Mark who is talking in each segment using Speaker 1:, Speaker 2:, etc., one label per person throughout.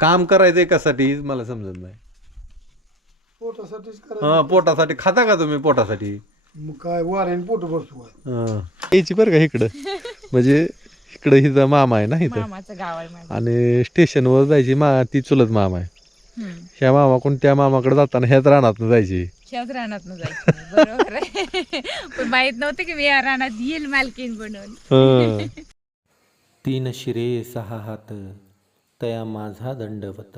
Speaker 1: काम करायचंय कशासाठी मला समजत नाही.
Speaker 2: पोटासाठीच
Speaker 1: हा पोटासाठी. खाता का तुम्ही पोटासाठी?
Speaker 2: मग काय वाऱ्याने पोट भरतो काय
Speaker 1: हा. यायची बरं का इकडं. म्हणजे इकडं हिचा मामा आहे ना इथं.
Speaker 3: मामाचं गाव आहे माझं.
Speaker 1: आणि स्टेशनवर जायची मा ती चुलत मामा आहे.
Speaker 3: हम्म.
Speaker 1: ह्या मामाकडून त्या मामाकडे जाताना ह्याच रानात जायची.
Speaker 3: रानात जायचं. बरोबर आहे. पण माहीत नव्हतं की मी या रानात येईल मालकीन बनवून
Speaker 1: हं.
Speaker 4: तीन शिरे सहा हात. तया माझा दंडवत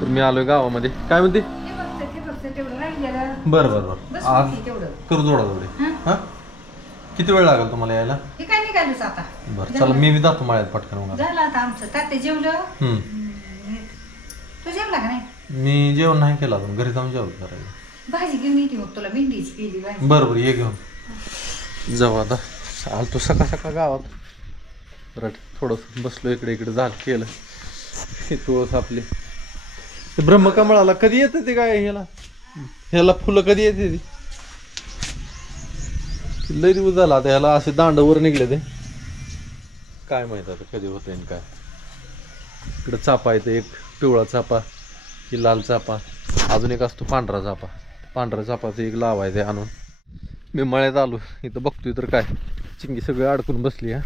Speaker 1: तर मी आलोय गावामध्ये. काय म्हणते? बर बर बर. आज करू जोडा जोडे. हा? किती वेळ लागेल तुम्हाला यायला?
Speaker 5: हे काय निघालच आता?
Speaker 1: बरं चला मी बी जातो माळ्यात पटकन मग
Speaker 5: झालं आता आमचं. ताते जेवलं?
Speaker 1: हम्म.
Speaker 5: तू जेवला का नाही?
Speaker 1: मी जेवण नाही केलं अजून. घरी जाऊन जेवण करायचं
Speaker 5: भाजी घेऊन येते मग तुला. भेंडीची केली भाजी.
Speaker 1: बरं बरं ये घेऊन. जाऊ आता. आलतो सकाळ सकाळ गावात. रट थोडंसं बसलो इकडे इकडे झालं केलं. हे तुळस आपली. ते ब्रह्मकमळाला कधी येतं ते काय ह्याला? ह्याला फुलं कधी येते ती? लय दिवस झाला आता ह्याला असे दांडवर निघले ते. काय माहीत आता कधी होते काय. इकडं चापा येते एक पिवळा चापा ही लाल चापा अजून एक असतो पांढरा चापा. पांढरा चापाचं एक लावायचं आणून. मी मळ्यात आलो इथं बघतोय तर काय. चिंगी सगळी अडकून बसली हा.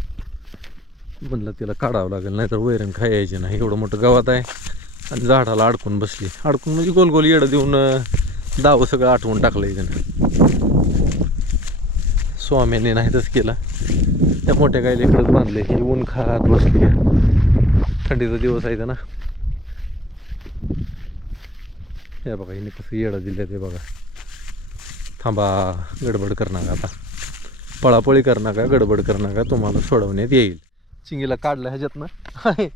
Speaker 1: म्हणलं तिला काढावं लागेल नाहीतर वैरण खायचे नाही. एवढं मोठं गावात आहे. आणि झाडाला अडकून बसली. अडकून म्हणजे गोल गोल येडं देऊन अं, दावं सगळं आठवून टाकलं इथं स्वामीने नाहीतच केला केलं. त्या मोठ्या गायला इकडंच बांधले ही ऊन खात बसली. थंडीचा दिवस आहे ना हे बघा हिने कसं येडं दिलं ते बघा. थांबा गडबड कर नका आता. पळापळी कर नका गडबड कर नका तुम्हाला सोडवण्यात येईल. चिंगीला काढलं ह्याच्यातनं. आणि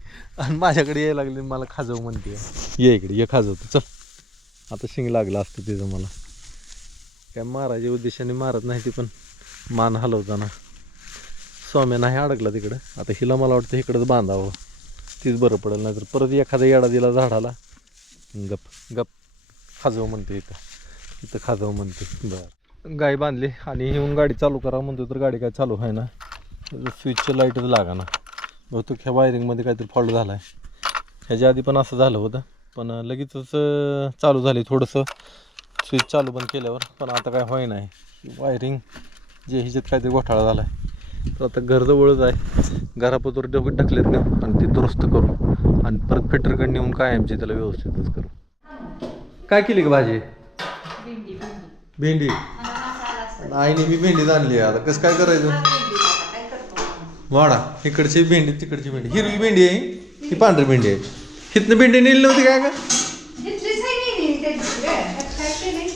Speaker 1: माझ्याकडे यायला लागले मला खाजव म्हणते. ये इकडे ये खाजवतो चल. आता शिंग लागला असतं तिचं मला. काय मारायच्या उद्देशाने मारत नाही ती पण. मान हलवताना. स्वाम्या नाही अडकला तिकडं. आता हिला मला वाटतं इकडंच बांधावं. तीच बरं पडेल नाहीतर परत एखादा येडा दिला झाडाला. गप गप. खाजव म्हणते इथं. इथं खाजव म्हणते. बरं. गाय बांधली आणि येऊन गाडी चालू करा म्हणतो तर गाडी काय चालू आहे ना. स्विचचं लाईटच लागा ना बहुतेक ह्या वायरिंगमध्ये काहीतरी फॉल्ट झाला आहे ह्याच्या आधी पण असं झालं होतं पण लगेचच चालू झाली थोडंसं. स्विच चालू बंद केल्यावर पण आता काय होई नाही वायरिंग जे ह्याच्यात काहीतरी घोटाळा झाला आहे तर आता घर जवळच आहे. घरापतोर डबे टाकलेत ना आणि ते दुरुस्त करू. आणि परत फिटरकडे नेऊन कायमची त्याला व्यवस्थितच करू. काय केली का भाजी? भेंडी आईने मी भेंडीच आणली आता कसं काय करायचं? वाडा इकडची भेंडी तिकडची भेंडी. हिरवी भेंडी आहे ही? पांढरी भेंडी आहे. हिथनं भेंडी नेली नव्हती काय का?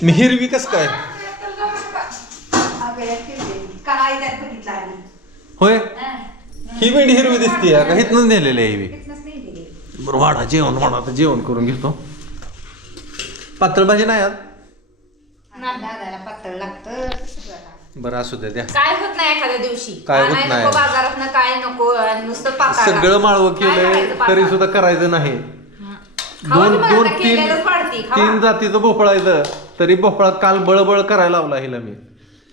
Speaker 1: मी हिरवी कसं काय? होय?
Speaker 5: हा.
Speaker 1: भेंडी हिरवी दिसते का हिथनंच नेलेली आहे ही.
Speaker 5: ते.
Speaker 1: बरं वाडा जेवण वाडा आता जेवण करून घेतो. पातळ भाजी नाही आत
Speaker 5: पातळ लागतं.
Speaker 1: बरं असू द्या द्या.
Speaker 5: काय होत नाही एखाद्या दिवशी.
Speaker 1: काय होत
Speaker 5: आणाय
Speaker 1: नाही.
Speaker 5: नको बाजारात काय नको आणि नुसतं
Speaker 1: सगळं माळवं
Speaker 5: काय
Speaker 1: केलंय
Speaker 5: करायचं?
Speaker 1: तरी सुद्धा करायचं नाही.
Speaker 5: खावा
Speaker 1: दोन
Speaker 5: तुम्हाला
Speaker 1: दोन
Speaker 5: आता
Speaker 1: तीन
Speaker 5: केलेलंच वाढती, खावा.
Speaker 1: तीन जातीचं भोपळायचं तरी भोपळा काल बळबळ करायला लावला हिला मी.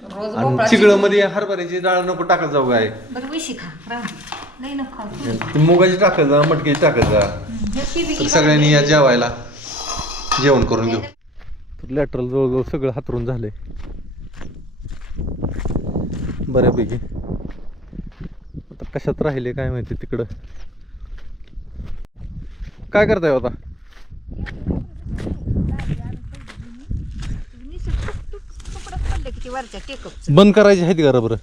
Speaker 5: रोज
Speaker 1: आणि चिगळं मध्ये हरभऱ्याची डाळ नको टाकत जाऊ काय
Speaker 5: बरं विशी खा. राम. लई नको खाऊ.
Speaker 1: ती मुगाची टाकत जा मटकीची टाकत जा.
Speaker 5: हे
Speaker 1: तर सगळ्यांनी या जेवायला. जेवण करून घेऊ. लॅटरल जवळजवळ सगळं हातरून झाले बऱ्यापैकी. आता कशात राहिले काय माहिती तिकडं? काय करताय आता?
Speaker 5: वरच्या टेकअप
Speaker 1: बंद करायची आहेत का बरं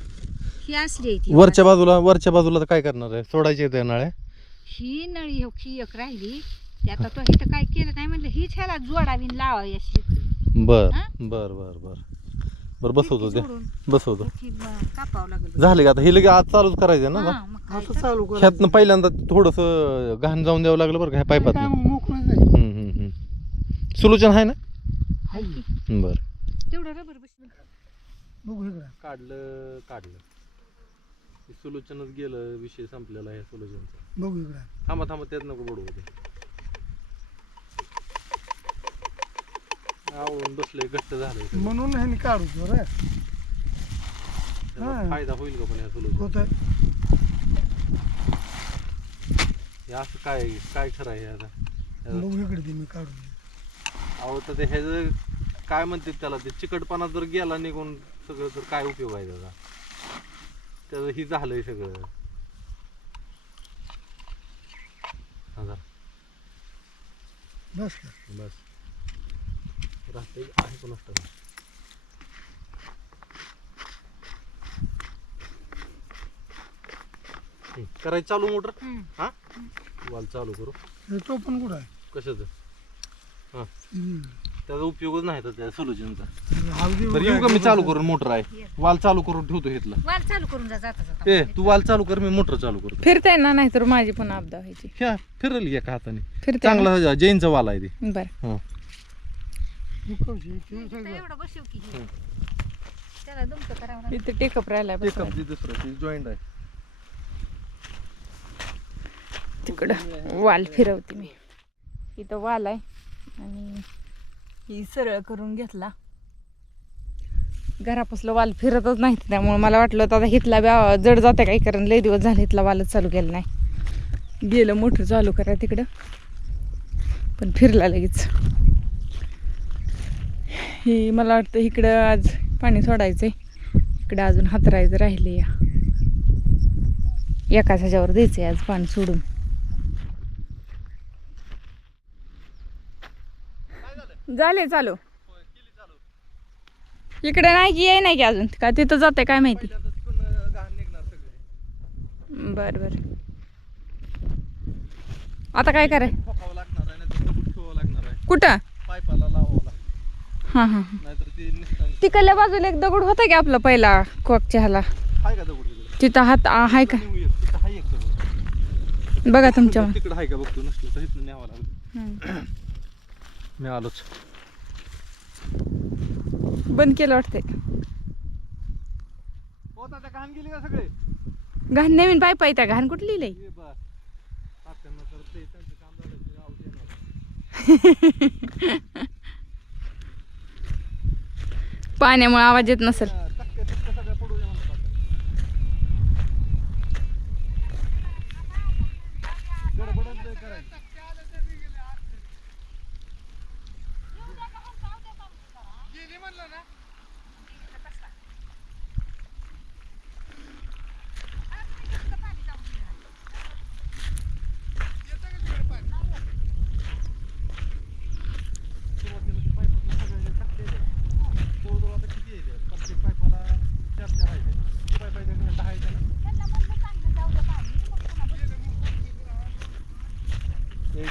Speaker 5: ही.
Speaker 1: वरच्या बाजूला वरच्या बाजूला तर काय करणार आहे? सोडायची येते नाळ्या.
Speaker 5: ही नळी हो ही एक राहिली. ते आता तो इथं काय केलं काय म्हणलं हीच ह्याला जोडावी लावावी अशी.
Speaker 1: बर
Speaker 5: हा?
Speaker 1: बर बर बर. बर बसवतो ते. बसवतो.
Speaker 5: कापावं लागेल
Speaker 1: झाले का आता? हे लगे आज चालूच करायचं ना
Speaker 5: हा, मग? काय तर.
Speaker 2: चालू कर
Speaker 1: ह्यातनं पहिल्यांदा थोडस घाण जाऊन द्यावं लागलं बरं का ह्या पाईपात
Speaker 2: मोकळं
Speaker 1: सोल्युशन आहे ना?
Speaker 5: हाय की.
Speaker 1: बर.
Speaker 5: तेवढं रबर बसलं.
Speaker 2: बघू इकडं.
Speaker 1: काढलं काढलं. सोल्युशनच गेलं विषय संपलेला ह्या सोल्युशनचा.
Speaker 2: बघू इकडं.
Speaker 1: थांबा थांबा त्यात नको बडवू ते आवळून बसले घट्ट झालंय
Speaker 2: म्हणून ह्याने काढू रे
Speaker 1: त्याला
Speaker 2: हा.
Speaker 1: फायदा होईल का पण ह्या सोल्युशन
Speaker 2: होत
Speaker 1: हे असं काय काय खरं आहे आता?
Speaker 2: बघू इकडे ते मी काढून देईन.
Speaker 1: अहो तर ते ह्याचं काय म्हणतात त्याला ते चिकटपणा जर गेला निघून सगळं तर काय उपयोग आहे त्याचा? त्याचं ही झालंय सगळं. हा जा.
Speaker 2: बस का?
Speaker 1: बस. राहते आहे पण असतं? करायचं चालू मोटर. हा? वाल चालू करू.
Speaker 2: हे तो पण कुठं आहे?
Speaker 1: कशाचं? हा. त्याचा उपयोगच नाही तर त्या सोल्युशनचा
Speaker 2: हळदी
Speaker 1: बरं येऊ का मी चालू करून मोटर आहे? वाल चालू करून ठेवतो घेतला
Speaker 5: वाल चालू करून जा जाता जाता.
Speaker 1: ए तू वाल चालू कर मी मोटर चालू करतो.
Speaker 3: फिरताय ना नाहीतर माझी पण आपदा व्हायची.
Speaker 1: ह्या फिरल एका हाताने.
Speaker 3: फिरताय?
Speaker 1: चांगला जैनचा वाल आहे ते.
Speaker 3: बरं
Speaker 1: हा
Speaker 2: मुकवशी, ते
Speaker 5: तर
Speaker 2: सगळं.
Speaker 5: एवढं बसव की हे. त्याला दुमतं करावं लागतं.
Speaker 3: इथे टेकअप राहिलाय
Speaker 1: ते
Speaker 3: बसवायला.
Speaker 1: कप दुसरं ते जॉईंट आहे
Speaker 3: तिकडं वाल फिरवते मी इथं वाल आहे आणि ही सरळ करून घेतला घरापासलं वाल फिरतच नाही त्यामुळे मला वाटलं होतं आता हिथला व्या जड जाते काही कारण लय दिवस झाले हिथला वालच चालू केलं नाही गेलं मोठं चालू करा तिकडं पण फिरला लगेच हे मला वाटतं इकडं आज पाणी सोडायचंय. इकडं अजून हातरायचं राहिले या. एकाच ह्याच्यावर द्यायचंय आज पाणी सोडून. झाले चालू. इकडे नाही की ये नाही की अजून. का तिथं जाते काय माहिती? बर बर. आता काय कराय?
Speaker 1: ठोकावं लागणार आहे नाहीतर दगड ठेवावं लागणार आहे
Speaker 3: कुठं
Speaker 1: पाईपाला लावावं लागणार
Speaker 3: हां हां
Speaker 1: नाहीतर ते निघताना
Speaker 3: तिकडल्या बाजूला एक दगड होता की आपला पहिला कोकच्या ह्याला
Speaker 1: का दगड तिकडे?
Speaker 3: तिथं हात आ, हाय का?
Speaker 1: नेऊ एक. तिथं आहे एक दगड.
Speaker 3: बघा तुमच्या.
Speaker 1: तिकडे आहे का बघतो? नसलं तर इथनं न्यावं लागलं.
Speaker 3: हम्म.
Speaker 1: मी आलोच.
Speaker 3: बंद केलं वाटतंय.
Speaker 1: आता घाण गेली का सगळे?
Speaker 3: घाण नवीन पाय पाय त्या घाण कुठली लिहिलंय?
Speaker 1: ये बा तात्यांना तर ते त्यांचं काम झालं ते आऊट येणार
Speaker 3: पाण्यामुळे आवाज येत नसेल
Speaker 1: टक्के टक्के सगळ्या पडू द्या म्हणतात गडबडच लय करायची सुरुवातीला ते पाईपातून सगळ्या टक्के येतात. जवळजवळ आता किती येते प्रत्येक पाईपाला चार चार आहे किती पाईप आहे त्याच्याकडे? दहा आहे ते गेला आहे झालं.
Speaker 3: जिथे आपापल्या मनाने बोलताय
Speaker 1: वळ वळ घेतलंय का इकडं
Speaker 5: मग काय करतो मोठ्या
Speaker 1: हा.
Speaker 5: ठेवलंय तर कसं
Speaker 1: लॅटरला
Speaker 5: कापावं तर त्याला?
Speaker 1: कापण्यापेक्षा वळवलेलंच बरं आहे.
Speaker 5: कापू म्हणतो टाक्या म्हणजे नको चांगले हे त्याला लांब लांब राहू दे मग मी वळवून घेतले आणि त्याला जोडले ते आता ती घाण आली की मग त्याला लावून टाकते
Speaker 1: झालं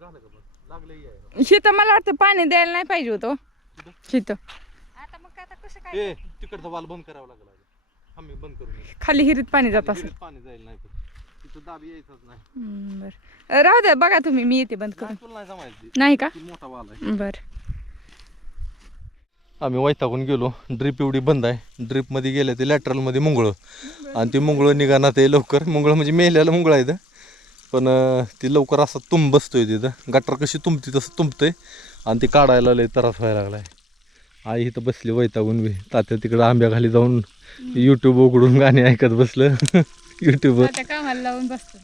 Speaker 1: का बस लागलंय यायला.
Speaker 3: शीत मला वाटतं पाणी द्यायला नाही पाहिजे होतं. शीत
Speaker 5: आता मग आता कसं काय
Speaker 1: ए? तिकडचा वाल बंद करावा लागला आम्ही बंद येऊ.
Speaker 3: खाली हिरीत पाणी जात असेल
Speaker 1: विहिरीत पाणी जाईल नाही तर. तिथं दाब यायचंच नाही.
Speaker 3: हम्म, बरं. राहू द्या बघा तुम्ही मी येते बंद करून.
Speaker 1: नाही, तुला नाही जमायचं
Speaker 3: नाही का?
Speaker 1: ती मोठा वाल आहे.
Speaker 3: बरं.
Speaker 1: आम्ही वैतागून गेलो. ड्रीप एवढी बंद आहे. ड्रीपमध्ये गेले ते लॅटरलमध्ये मुंगळं. आणि ते मुंगळं निघाना ते लवकर. मुंगळं म्हणजे मेल्याला मुंगळं आहे इथं. पण अं, ती लवकर असं तुंब बसतोय तिथं. गटर कशी तुंबती तसं तुंबतंय. आणि ती काढायला लय त्रास व्हायला लागलाय. आई इथं बसली वैतागून बी. तात्या तिकडं आंब्या खाली जाऊन यूट्यूब उघडून गाणी ऐकत बसलं. यूट्यूबवर
Speaker 3: कामाला लावून बसतो.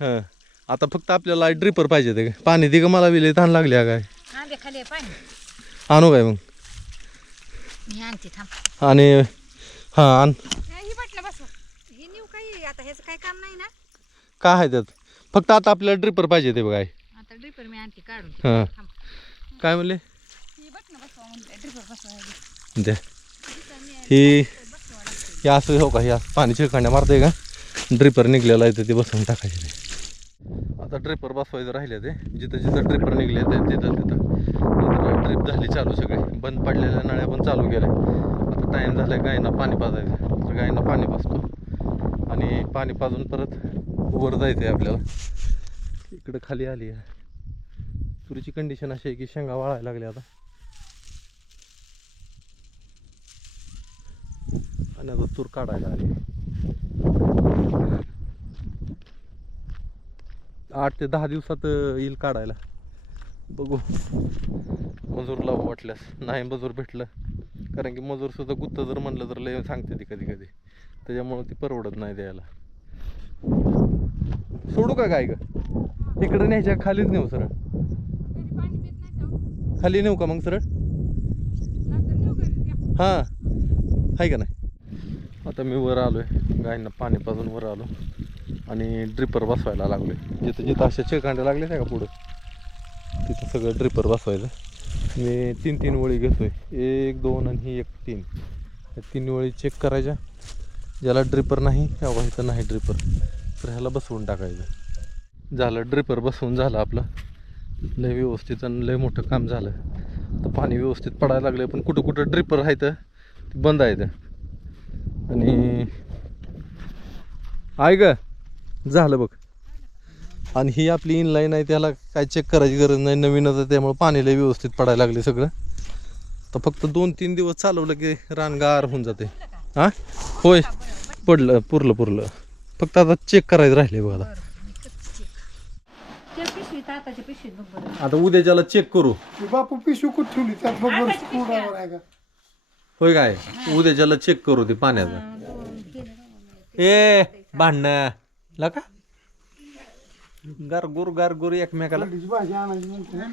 Speaker 1: हां. आता फक्त आपल्याला ड्रिपर पाहिजे ते. पाणी दे ग मला विले ताण लागली काय.
Speaker 5: आंबे खाली आहे पाणी.
Speaker 1: आणू काय मग?
Speaker 5: मी आणते थांब.
Speaker 1: आणि हां आण.
Speaker 5: ही म्हटलं बस हे नेऊ काही आता ह्याचं काय काम नाही ना?
Speaker 1: काय आहे त्यात? फक्त आता आपल्याला ड्रिपर पाहिजे ते बघाय
Speaker 5: आता ड्रिपर मी आणते काढून
Speaker 1: हां. काय म्हणले
Speaker 3: ही बटणं बसवा म्हणते ड्रिपर बसवा
Speaker 1: द्या ही हे असं हो का हे असं पाणी चिळकांड्या मारते का? ड्रिपर निघलेला आहे ते बसवून टाकायचे आता ड्रिपर बसवायचं राहिले ते. जिथं जिथं ड्रिपर निघले ते तिथं तिथं. ड्रिप झाली चालू सगळे. बंद पडलेल्या नळ्या पण चालू केल्या. आता टाईम झाला आहे गायींना पाणी पाजायचं. तर गायींना पाणी पाजतो आणि पाणी पाजून परत वर जायचं आहे आपल्याला. इकडं खाली आली आहे. तुरीची कंडिशन अशी आहे की शेंगा वाळायला लागल्या आता. आणि आता तूर काढायला आली. आठ ते दहा दिवसात येईल काढायला. बघू. मजूर लावू वाटल्यास. नाही मजूर भेटलं. कारण की मजूर सुद्धा गुत्त जर म्हणलं तर लय सांगते ती कधी कधी. त्याच्यामुळं ती परवडत नाही द्यायला. सोडू का काय ग? इकडे न्यायच्या खालीच नेऊ सरळ. खाली नेऊ का मग सरळ? हां. आहे का नाही? आता मी वर आलोय. गायींना पाणी पाजून वर आलो. आणि ड्रिपर बसवायला लागलोय. जिथं जिथं अशा चेकांड्या लागले नाही का पुढं? तिथं सगळं ड्रिपर बसवायचं. मी तीन तीन वळी घेतोय. एक दोन आणि ही एक तीन. तीन वळी चेक करायच्या. ज्याला ड्रिपर नाही किंवा इथं नाही ड्रिपर तर ह्याला बसवून टाकायचं. झालं. ड्रिपर बसवून झालं आपलं. लय व्यवस्थित आणि लय मोठं काम झालं. तर पाणी व्यवस्थित पडायला लागलं पण कुठं कुठं ड्रिपर आहे तर ते बंद आहे तर आणि आहे ग. झालं बघ. आणि ही आपली इनलाईन आहे त्याला काय चेक करायची गरज नाही. नवीनच आहे त्यामुळे पाणी लय व्यवस्थित पडायला लागले सगळं. तर फक्त दोन तीन दिवस चालवलं की रानगार होऊन जाते. हां? होय. पडलं पुरलं पुरलं. फक्त आता चेक करायचं राहिले बघा आता. उद्या ज्याला चेक करू.
Speaker 2: बापू पिशवी कुठं ठेवली? त्यात बरोबर आहे का?
Speaker 1: होय काय? उद्याच्याला चेक करू ते पाण्याचं. ए भांडणं. ला का? गारगुर गारगुर एकमेकाला.
Speaker 2: कढीची भाजी आणायची म्हणते ना.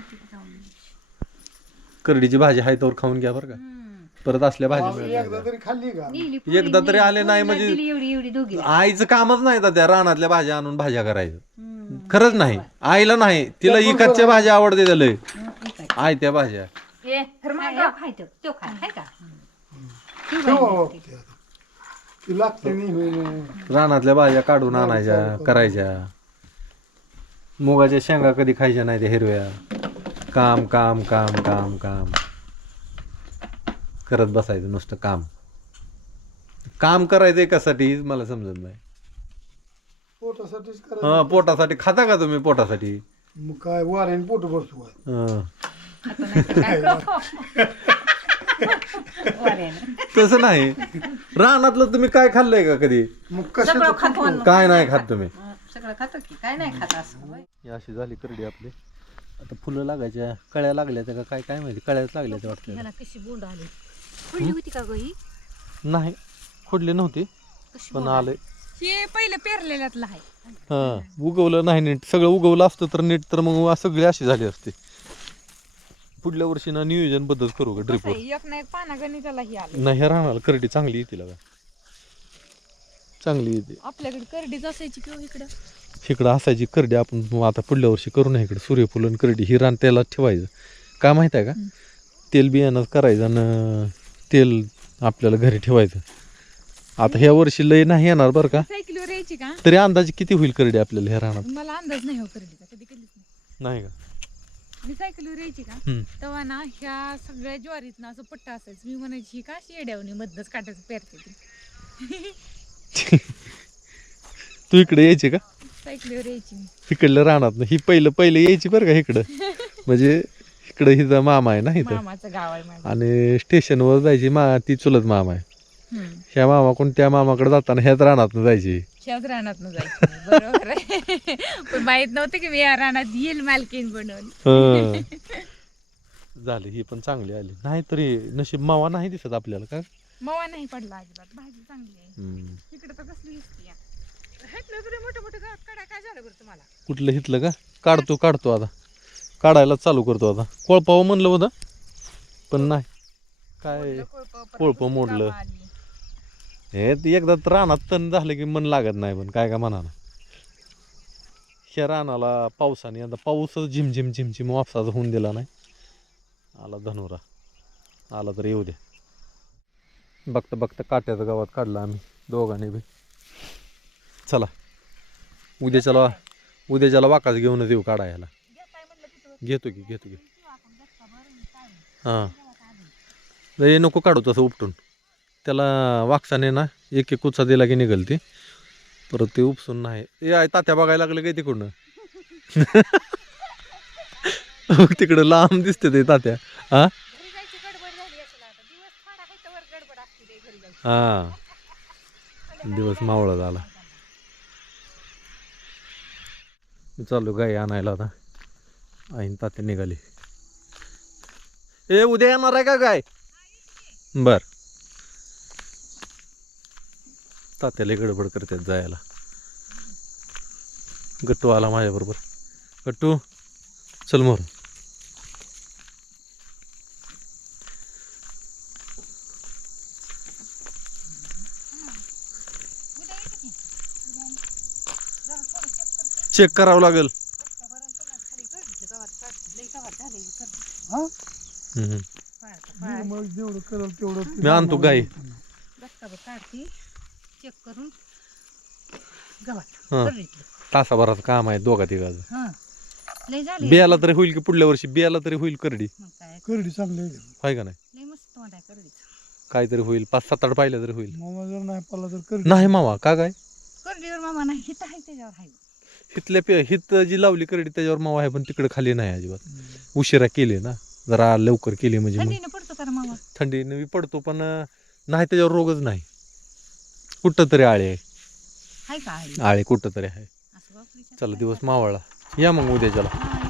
Speaker 1: करडीची भाजी आहे तर खाऊन घ्या बरं का. परत असल्या भाजी
Speaker 2: एकदा तरी खाल्ली का?
Speaker 5: नेली
Speaker 1: एकदा तरी आले नाही
Speaker 5: पुरीला
Speaker 1: म्हणजे
Speaker 5: दिली एवढी एवढी दोघी
Speaker 1: आईचं कामच नाही तर त्या रानातल्या भाज्या आणून भाज्या करायचं. खरंच नाही. आईला नाही. तिला इकडच्या भाज्या आवडते त्याला. आई त्या भाज्या.
Speaker 5: खायचं तो खाय हाय का?
Speaker 2: ठेवा ते लागते नाही
Speaker 1: रानातल्या भाज्या काढून आणायच्या करायच्या. मुगाच्या शेंगा कधी खायच्या नाही त्या हिरव्या. काम काम काम काम काम. करत बसायचं नुसतं काम. काम करायचं कशासाठी मला समजत नाही.
Speaker 2: पोटासाठीच
Speaker 1: हा
Speaker 2: करायचं
Speaker 1: पोटासाठी खाता का तुम्ही पोटासाठी?
Speaker 2: मग काय वाऱ्याने पोट.
Speaker 1: हं.
Speaker 5: वाऱ्यानं.
Speaker 1: तसं नाही. रानातलं तुम्ही काय खाल्लंय का कधी?
Speaker 2: मग
Speaker 5: सगळं खातो? मग
Speaker 1: काय नाही खात तुम्ही?
Speaker 5: सगळं खातो की काय नाही खात असं. होय.
Speaker 1: ही अशी झाली करडी आपली. आता फुलं लागायच्या कळ्या लागल्या त्या का काय काय माहिती? कळ्याच लागल्या त्या वाटतं.
Speaker 5: ह्याला कशी बोंड आली? पडली होती का ग ही?
Speaker 1: नाही खोडली नव्हती
Speaker 5: कशी
Speaker 1: पण आले?
Speaker 3: हे पहिलं पेरलेल्यातलं आहे.
Speaker 1: हा उगवलं नाही नीट. सगळं उगवलं असतं तर नीट तर मग सगळी अशी झाली असते. पुढल्या वर्षी ना नियोजनबद्दल करू का ड्रिपवर
Speaker 3: एक आलं
Speaker 1: नाही राहणार करडी चांगली येते का चांगली येते.
Speaker 3: आपल्याकडे करडीच असायची किंवा इकडं?
Speaker 1: इकडं असायची करडी आपण मग आता पुढल्या वर्षी करू ना इकडे. सूर्यफूल आणि करडी ही रान त्याला ठेवायचं. का माहीत आहे का? तेल बियाणं करायचं आणि तेल आपल्याला घरी ठेवायचं. आता ह्या वर्षी लय नाही येणार बरं का?
Speaker 3: सायकलीवर यायची का?
Speaker 1: तरी अंदाजे किती होईल करडी आपल्याला ह्या रानात?
Speaker 3: मला अंदाज नाही हो करडीचा कधी कधीच नाही.
Speaker 1: नाही का?
Speaker 3: मी सायकलीवर यायची का?
Speaker 1: हम्म.
Speaker 3: तेव्हा ना ह्या सगळ्या ज्वारीत ना असं पट्टा असायचं. मी म्हणायची ही का शेड्यावनी मधनच काटायचं पेरते ती.
Speaker 1: तू इकडे यायची का?
Speaker 3: सायकलीवर यायची मी.
Speaker 1: इकडल्या रानात ही पहिलं पहिलं यायची बरं का इकडं? म्हणजे इकडं हिचा मामा आहे ना इथं?
Speaker 3: मामाचं गाव आहे माझं.
Speaker 1: आणि स्टेशनवर जायची मा ती चुलत मामा आहे.
Speaker 3: हम्म.
Speaker 1: ह्या मामाकडून त्या मामाकडे जाताना ह्याच रानात जायची.
Speaker 3: शेत रानात जायची बरोबर आहे. पण माहीत नव्हतं की मी या रानात येईल मालकीन बनवून
Speaker 1: हं. झाली ही पण चांगली आली. नाही तरी नशीब मावा नाही दिसत आपल्याला का?
Speaker 3: मवा नाही पडला अजिबात भाजी चांगली आहे. इकडे तर कसली दिसती हेटलं तरी मोठं मोठं गावात काढा काय झालं बरं तुम्हाला?
Speaker 1: कुठलं हितलं का? काढतो काढतो आता. काढायला चालू करतो आता. कोळपावं म्हणलं होतं पण नाही. काय?
Speaker 3: कोळपं,
Speaker 1: मोडलं.
Speaker 3: कामं आली.
Speaker 1: हे ते एकदा तर रानात तण झालं की मन लागत नाही पण काय का म्हणा ह्या रानाला पावसाने आता पाऊसच झिमझिम झिमझिम वापसाचा होऊन दिला नाही. आला धनुरा. आला तर येऊ द्या बघता बघता काट्याचं गावात काढला आम्ही दोघांनी बी. चला. उद्याच्याला उद्याच्याला वाकाच घेऊनच येऊ काढायला. घेतो की घेतो की. हां. नको काढू तसं उपटून. त्याला वाकसाने ना एक एक कुचा दिला की निघल ती. परत ते उपसून नाही. ए आय तात्या बघायला लागलं काय तिकडनं? तिकडं लांब दिसते ते तात्या. हा हा. दिवस मावळा झाला. मी चाललो गाई आणायला आता. आईन तात्या निघाली. ए उद्या येणार आहे का गाय? बर. तात्याला गडबड करतात जायला. गट्टू आला माझ्याबरोबर. गट्टू चल मोर. चेक करावं लागेल. मी आणतो गाई.
Speaker 5: चेक करून गव्हात
Speaker 1: हा.
Speaker 5: करडीतलं.
Speaker 1: तासाभराचं काम आहे दोघा तिघाचं
Speaker 5: हा. लय झाले.
Speaker 1: बियाला तरी होईल की पुढल्या वर्षी बियाला तरी होईल करडी.
Speaker 5: मग काय?
Speaker 2: करडी चांगली आहे.
Speaker 1: आहे का नाही?
Speaker 5: लय मस्त तोंड आहे करडीचं.
Speaker 1: काहीतरी होईल पाच सात आठ पाहिलं तरी होईल.
Speaker 2: मामा जर नाही पाला तर करडी.
Speaker 1: नाही मामा का काय?
Speaker 5: करडीवर मामा नाही हित आहे त्याच्यावर आहे
Speaker 1: हितल्या पे हित जी लावली करडी त्याच्यावर मावा आहे पण तिकडे खाली नाही अजिबात. उशिरा केली ना जरा लवकर केली म्हणजे मग.
Speaker 5: थंडीने पडतो का रे मामा?
Speaker 1: थंडीने बी पडतो पण अं, नाही त्याच्यावर रोगच नाही. कुठं तरी आळे आहे.
Speaker 5: का
Speaker 1: आळे? कुठं तरी आहे.
Speaker 5: असं
Speaker 1: चला दिवस मावळला या मग उद्याच्याला
Speaker 5: हा,